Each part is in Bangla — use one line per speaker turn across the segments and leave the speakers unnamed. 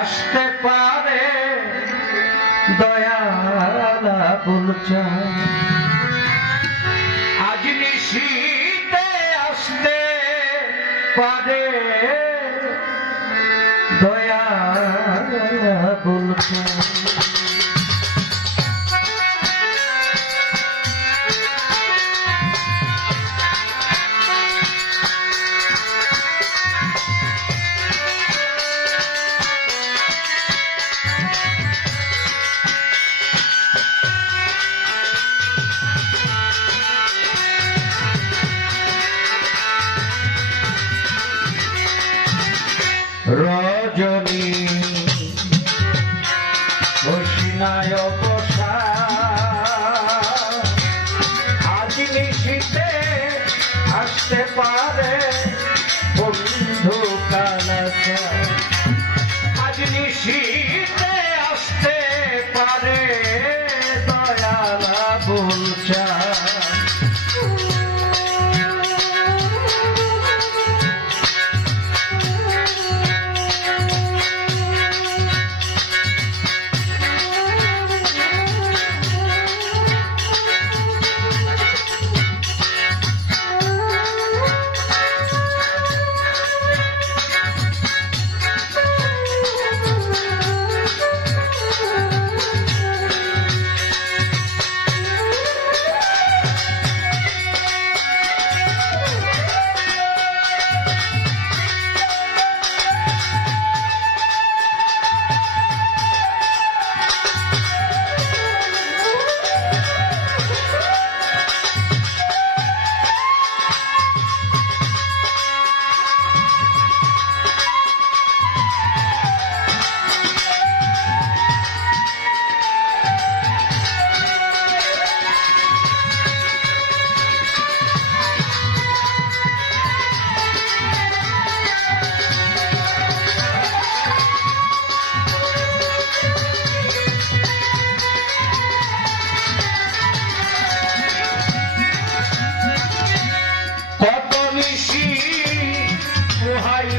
আসতে পারে দয়ালা বলছা আজ নিশীতে আসতে পারে দয়ালা বলছা আসতে পারে। বন্ধু কালাসা আজ নিশীতে আসতে পারে। দয়ালা বলছা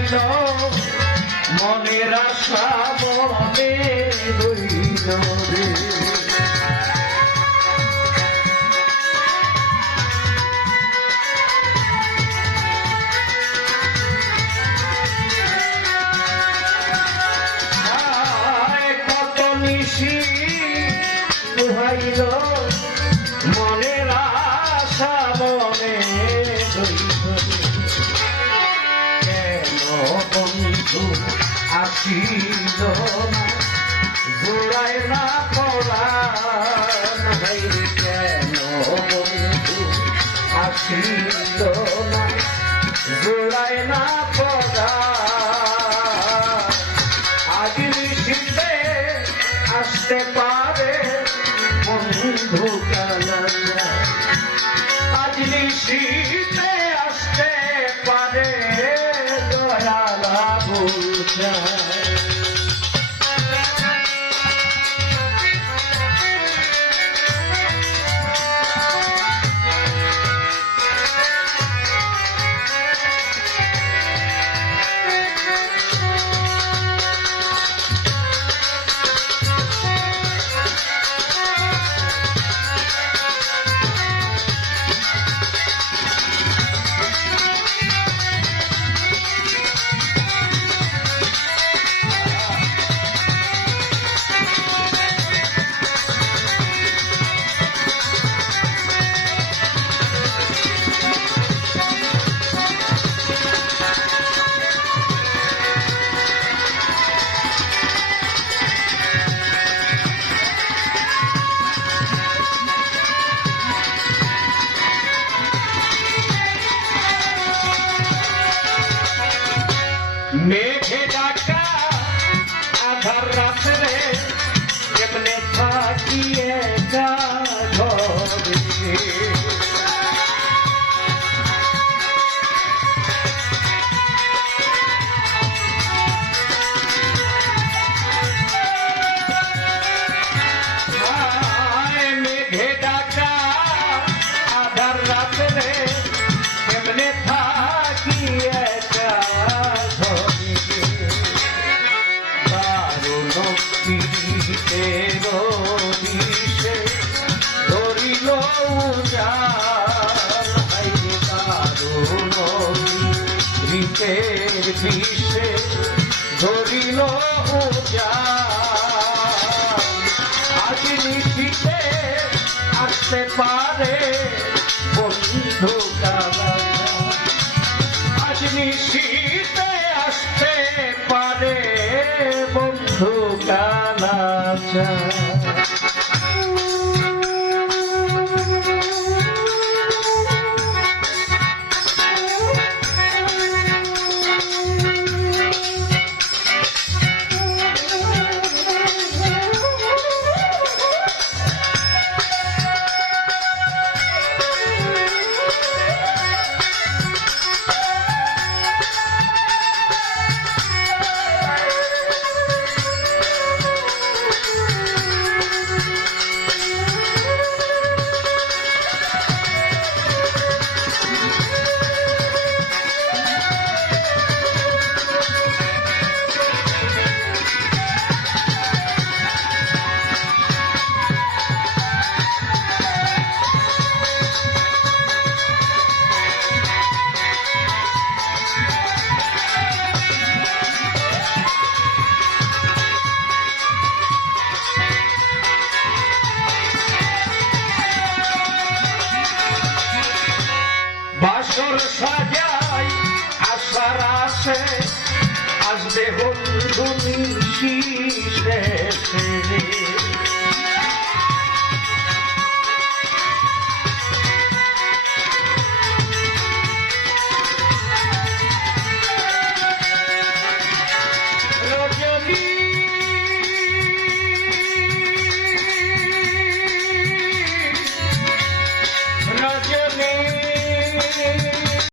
পোহাইল মনের আশা মনে রইল রে। মনের আশা মনে রইল বন্ধু, আসিল না জোড়ায় না পড়া নাই। কেন বন্ধু আসিল না জোড়ায় না পড়া আজ নিশিতে আসতে পারে মেঘে বিষে ধরিল আজ নিশিতে আসতে পারে বন্ধু। আশার তুমি